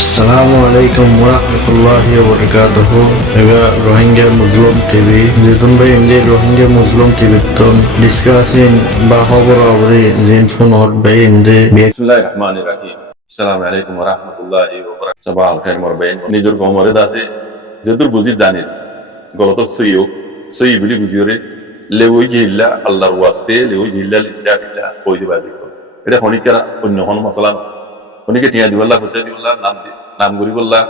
Assalamu alaikum warahmatullahi wabarakatuh. Ega Rohingya Muslim TV. Jetun bhai inge Rohingya Muslim TV ton discussing bahawar awri zin phone hot bhai inde. Bismillahirrahmanirrahim. Assalamu alaikum warahmatullahi wabarakatuh. Sabah al-khair morbain. Nijur ko more dase jedur buzi janir. Golotok suyi bili buziyore lewo jilla Allahর ওয়াস্তে lewo jilla lillah billah কই দিবাজি ko. Eta honikara অন্য কোন মাসালা উনিকে টিয়া দিবল্লাহ Jose দিবল্লাহ নাম গরি বল্লাহ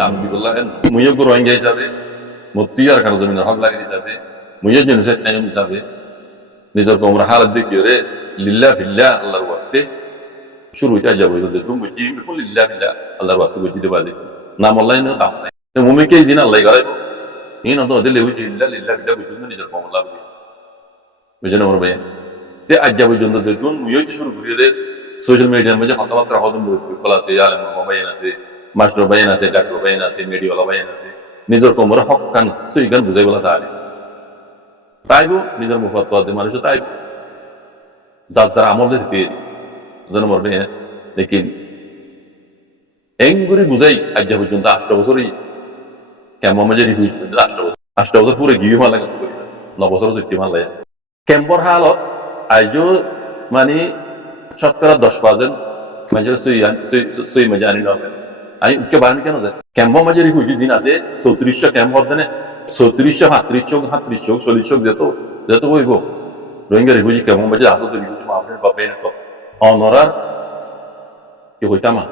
নাম দিবল্লাহ মুইও গো রোহিঙ্গা হিসাবে মতিয়ার কারণ জমিনের হক লাগি হিসাবে মুইও জেনুসে টাইম হিসাবে নিজের কোমর হালত দেখিরে লিল্লাহ বিল্লাহ আল্লাহর ওয়াস্তে শুরু হইতে যাবো যে তুমি বুঝি বিকুল লিল্লাহ বিল্লাহ আল্লাহর ওয়াস্তে বুঝি দিবাজি নাম আল্লাহ না নাম নাই মুমিকে জিনা আল্লাহ গারাইবো ইন তো দিলে বুঝি লিল্লাহ লিল্লাহ বিল্লাহ বুঝি নিজের কোমর লাগবে বুঝেন ওর ভাই তে আজ যাবো জন্য যে তুমি মুইও শুরু করিরে সোশ্যাল মিডিয়ার মধ্যে কথাবার্তা হদম কল আছে আলেম বাইন আছে মাস্টার বাইন আছে ডাক্তার বাইন আছে মিডিয়াওয়ালা বাইন আছে নিজের কোমর হক কান সই গান বুঝাই বলা চায় তাইবো নিজের মুখত মানুষ তাইব যার যারা আমল দিতে জন্ম লেকিন এঙ্গুরি বুঝাই আজ পর্যন্ত 8 বছরই কেমন মাঝে রিভিউ 8 বছর পুরো গিয়ে মালা 9 বছর দেখতে মালা কেম্বর হালত আজও মানে শতকরা 10% মাঝে সই মাঝে আনি নবে আমি উঠতে পারেন কেন যায় ক্যাম্প মাঝে রিভিউ দিন আছে 3400 ক্যাম্প হতেনে 3400 3700 4000 যেত হইব রোহিঙ্গা রিভিউ কেমন মাঝে আসতে রিভিউ আপনার পাবে না তো অনরার কি হইতামা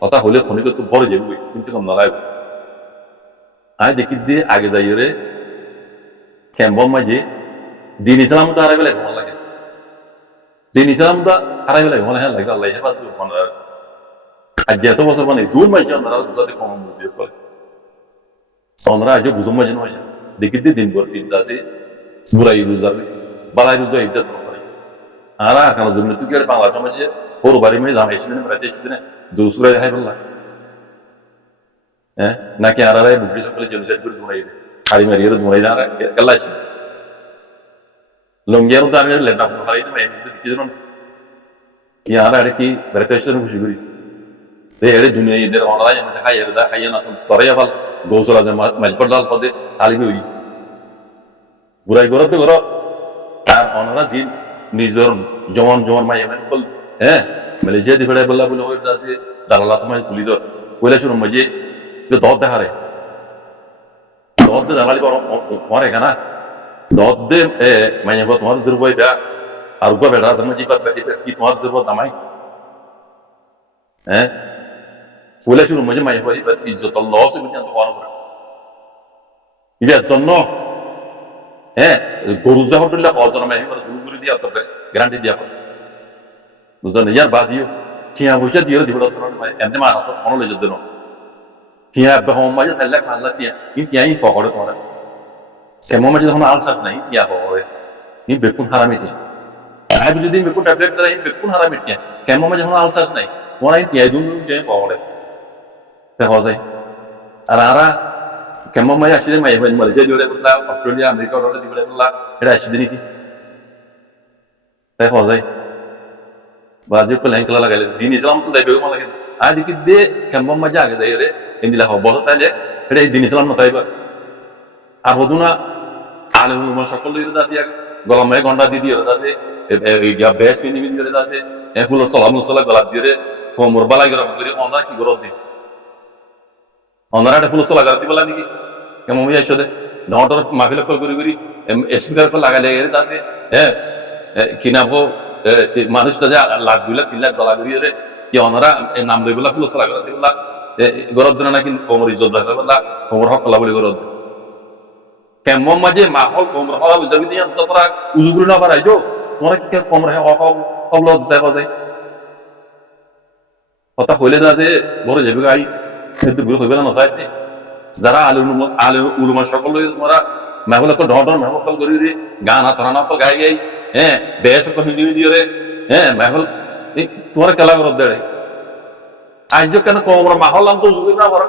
কথা হলে খনিক তো বড় যাবে কিন্তু কম না লাগবে আমি দেখি দিয়ে আগে যাই রে ক্যাম্প মাঝে দিন ইসলাম তো আরে বেলা ভালো লাগে দিন ইসলাম তো আরে বেলা ভালো লাগে আল্লাহ হেফাজ করবে আজ এত বছর মানে দূর মাঝে আমরা যদি কম বিয়োগ করে আমরা আজ বুঝুম মাঝে নয় দেখি দিয়ে দিন পর দিন আছে বুড়াই রোজার বালাই রোজা ইত্যাদি করে আর কেন জন্য তুই কি বাংলা সমাজে ওর বাড়ি মেয়ে জামাই এসেছিলেন বেড়াতে এসেছিলেন দুসুরা দেখাই বললাম হ্যাঁ নাকি আর বুকরি সকলে জেনুসাইড করে ধুনাই শাড়ি মারিয়ে ধুনাই না গেল্লা এসে লঙ্গিয়ার তো আমি লেটা হারাই দেখি জানো কি আর আরে কি বেড়াতে এসেছিলেন খুশি করি এড়ে দুনিয়া এদের অনলাইন হাই এরদা হাইয়া না সরাইয়া ভাল গৌসলা যে মাইলপড়াল পদে তালিবি হই বুড়াই করতে করো আর অনরা জিন নিজের জমন মাই এমন বল হ্যাঁ মালয়েশিয়া দি ফেড়ে বললা বলে ওই দাসে জালালা তোমায় খুলি দর কইলা শুরু মাঝে দদ দেখারে দদ দে দালালি করো তোমার এখানা দদ দে মাইয়া গো তোমার দুর্বই দা আর গো বেড়া তুমি জি করবে কি তোমার দুর্বই জামাই হ্যাঁ কইলা শুরু মাঝে মাইয়া ভাই ইজ্জত আল্লাহ সুবহানাহু ওয়া তাআলা ইজাত জন্য হ্যাঁ গরু জাহরুল্লাহ কজন মাই গুরু দিয়া তো গ্যারান্টি দিয়া বুঝলেন ইয়ার বাদিও টিয়া বুঝা দিয়ে দিবল এমনি মানা তো মনে লইজ দেন টিয়া বেহম মাঝে সাল্লা খাল্লা টিয়া ই ফকড়ে করে কেমন মাঝে যখন আলসাস নাই টিয়া ফকড়ে ই বেকুন হারামি টিয়া আই যদি বেকুন ট্যাবলেট দেয় বেকুন হারামি টিয়া কেমন মাঝে যখন আলসাস নাই ওরাই টিয়া দুন যে ফকড়ে দেখা যায় আর আরা কেমন মাঝে আসলে মাই মালয়েশিয়া দিলে বললা অস্ট্রেলিয়া আমেরিকা ওটা দিলে বললা এটা আসছে নাকি দেখা যায় বাজে ko lain kala lagale din islam to dai be ma lagale adi ki de kambam ma jaga dai re indila ho boh tale ede din islam no taiba ar hoduna ale ma sakol ire dasi ak golam me gonda di dire dasi ya bes ni dire dasi e fulo salam sala golam dire ko mor bala gora gori ona ki goro di onara fulo sala garti bala niki kemo mi ashode notor mahfil ko gori speaker ko lagale ire dasi কিনা কো মানুষটা যে lakh 2 lakh 3 lakh dollar দিয়ে কি ওনারা নাম লই বলা ফুল সরা করে দিলা গরদ দিনা নাকি কোমর ইজ্জত রাখা বলা কোমর হক কলা বলে গরদ কেমন মাঝে মাহল কোমর হলা বুঝাবি দিয়া তো তোরা উজুগুলো না পারাই যো তোরা কি কোমর হে হক হল যায় যায় কথা হইলে না যে বড় যাবে গাই কিন্তু বুঝ হইবে না যায় যারা আলে উলমা সকল লই তোমরা মাহল তো ডর মাহল কল করি রে গান আতরানা তো গাই গাই হ্যাঁ বেশ কো হিন্দি ভিডিও রে হ্যাঁ মাহল তোরা কেলা করদ দেড়ে আজ কেন কোমর মাহল আম তো উজুগুলো না বড়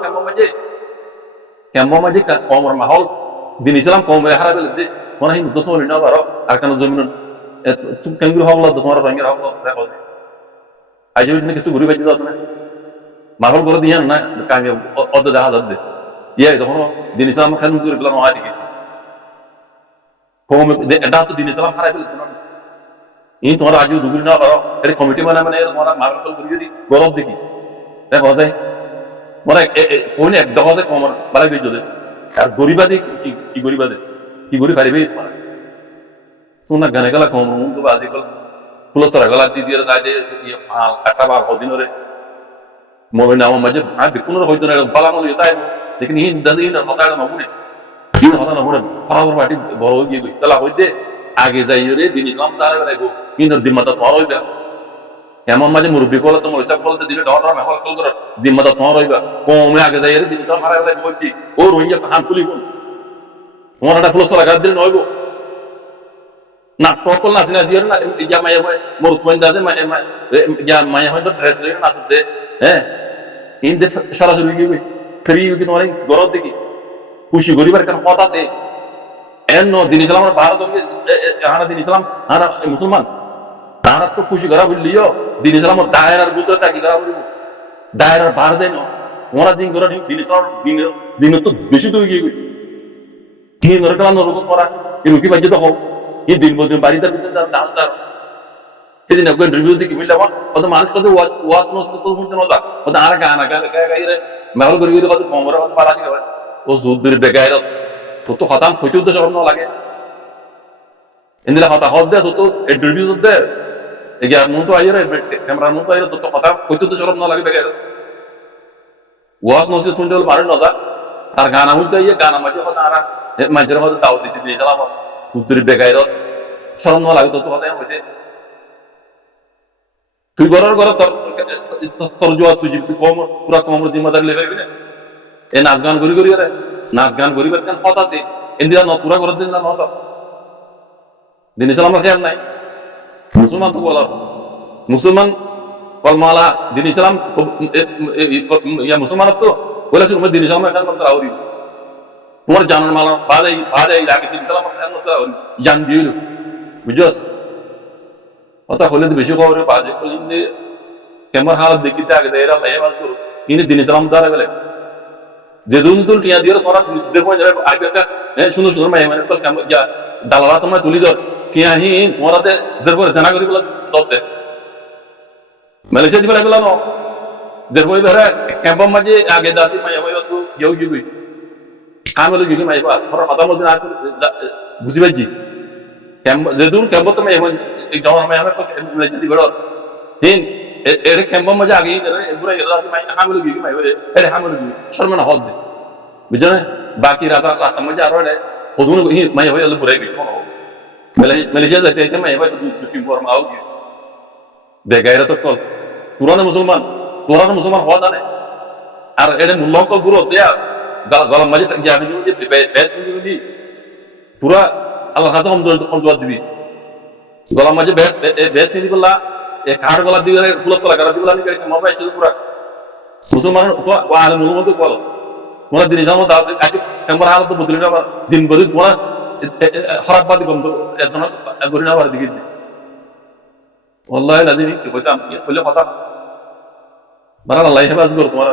কেমন মাঝে কোমর মাহল দিন ইসলাম কোমরে হারাবে দে মনে হয় দোষ হলি না বড় আর কেন জমিন তুমি কেঙ্গুর হবলা তোমার রঙের হবলা দেখা যায় আজ কিছু ঘুরি বাজি আছে না মাগল করে দিয়ে না কামে অর্ধ দেখা যাচ্ছে ইয়ে তখন দিন ইসলাম খান করে পেলাম হয় দিকে কম এটা তো দিন ইসলাম খারাপ ই তোমার আজও দুগুলি না করো এটা কমিটি মানে তোমার মাগল করে যদি গরব দেখি দেখো যায় মানে কোন এক দেখা যায় কমর বাড়াই গই যদি আর গরিবাদে কি গরিবাদে কি গরিব পারিবে তোমার শোনা গানে গেলা কম তো বাজি গেল পুলসরা গলা দিয়ে গায়ে দিয়ে কাটা বা দিনরে মনে না আমার মাঝে আগে কোনো হয়তো না বালা মনে তাই लेकिन ये दस इन होता है ना मुने इन होता ना मुने फरावर पार्टी बरो ये तला होते आगे जाइए रे दिन इस्लाम तारे वाले को इन जिम्मा तो थोड़ा होगा এমন মাঝে মুরব্বী কল তো মরিসা কল তো দিলে ডর মেহল কল করে জিম্মা তো তোমার হইবা কমে আগে যাইয়ে রে দিন ইসলাম হারাই বলে বলছি ও রোহিঙ্গা হান খুলি কোন তোমার একটা ফুলসরা গাছ দিলে নইব না টকল না সিনা জিয়ার না ইয়া মায়া হয় মোর কোন দাজে ইয়া মায়া হয় তো ড্রেস লই না আসতে হ্যাঁ ইন দে সরাসরি গিয়ে ফ্রি কি তোমার গরব দেখি খুশি গরিবের কারণ কথা আছে এন দিন ইসলাম ভারত হারা দিন ইসলাম হারা মুসলমান তারা তো খুশি করা বললিও দিন ইসলাম দায়েরার ভিতরে থাকি করা বলবো দায়েরার বাহার যায় না ওরা দিন করে দিন ইসলাম দিন তো বেশি তো গিয়ে দিন ধরে কালা নরক করা এই রুকি বাজ্য তো হোক এই দিন বদিন বাড়িতে দালদার সেদিন একবার রিভিউ দিকে মিললাম কত মানুষ কত ওয়াশ নষ্ট তো শুনতে মজা কত আর গানা গাইরে মেহল করি কত কমরা কত পারাসি হবে ও যুদ্ধের বেগায়ের তো খতাম হইতেও তো সব লাগে ইন্দিলা কথা হদ দে তো ইন্টারভিউ দে এগিয়া মন তো আইরে ক্যামেরা মন তো আইরে তো কথা হইতেও তো সব লাগে বেগায়ের ওয়াশ নষ্ট শুনতে হলে মারে নজা আর গানা হইতে ইয়ে গানা মাঝে কথা আর মাঝের মধ্যে দাও দিতে দিয়ে গেলাম যুদ্ধের বেগায়ের সরম লাগে তো কথা হইতে তুই ঘরের ঘরে তোর জোয়ার তুই তুই কম পুরা কমর জিম্মাদারি লেগে না এ নাচ গান করি করি রে নাচ গান করিবার কেন পথ আছে ইন্দিরা ন পুরা ঘরের দিন না নত দিন ইসলামের খেয়াল নাই মুসলমান তো বলার মুসলমান কলমালা দিন ইসলাম ইয়া মুসলমান তো বলে শুনবে দিন ইসলামের খেয়াল করতে আউরি তোমার জানার মালা বাজাই আগে দিন ইসলামের খেয়াল করতে আউরি জান দিল বুঝছস কথা হলে তো বেশি খবর বাজে করলে কেমন হালত দেখিতে আগে দেয় এরা লাই বাজ করো ইনি দিন ইসলাম দ্বারা গেলে যে দুন তুল টিয়া দিয়ে করা নিজেদের পয়েন্ট আগে একটা সুন্দর সুন্দর মাই মানে তো কেমন যা দালালা তোমার তুলি ধর কিয়াহীন তোমারাতে দের পরে জানা করি বলে দব দে মালয়েশিয়া দিবে লাগলো না দের পরে ধরে ক্যাম্পম মাঝে আগে দাসি মাই হয় তো ইউ জিবি কামলে জিবি মাই বা পরে কথা বলতে না বুঝি পাইছি ক্যাম্প যে দুন ক্যাম্প তো মাই হয় एक जवान में हमें मालয়েশিয়া দিবে ধর হিন এর ক্যাম্পম মাঝে আগে পুরো দাসি মাই হামলে জিবি মাই হয় এর হামলে জিবি শর্মা না হদ দে বুঝছো না বাকি রাত রাত সমঝ আর রে ওদুন মাই হয় আলো পুরো গই মালয়েশিয়া যাইতে যাইতে মাই হয় দুটি ফর্ম আউगी বেগাইরা তো কল তুরানে মুসলমান হওয়া জানে আর এর মুল্লাহ কল গুরু দেয়া গলাম মাঝে জানি যে বেস দি পুরা আল্লাহ কাছে কম জবাব দিবি গলাম মাঝে বেস নিদি বললা এ কার গলা দিবে ফুল ফলা কার দিবলা নিকে মামা এসে পুরা মুসলমান ওয়ালে মুলমত কল তোমরা দিন জানো দাও আগে কেমন হালত বদলে না দিন বদলে তোমরা খারাপ বাদ গম তো এত না গরি না বার দিকে والله الذي কি কইতাম কি কইলে কথা বারা আল্লাহ হেফাজত কর তোমার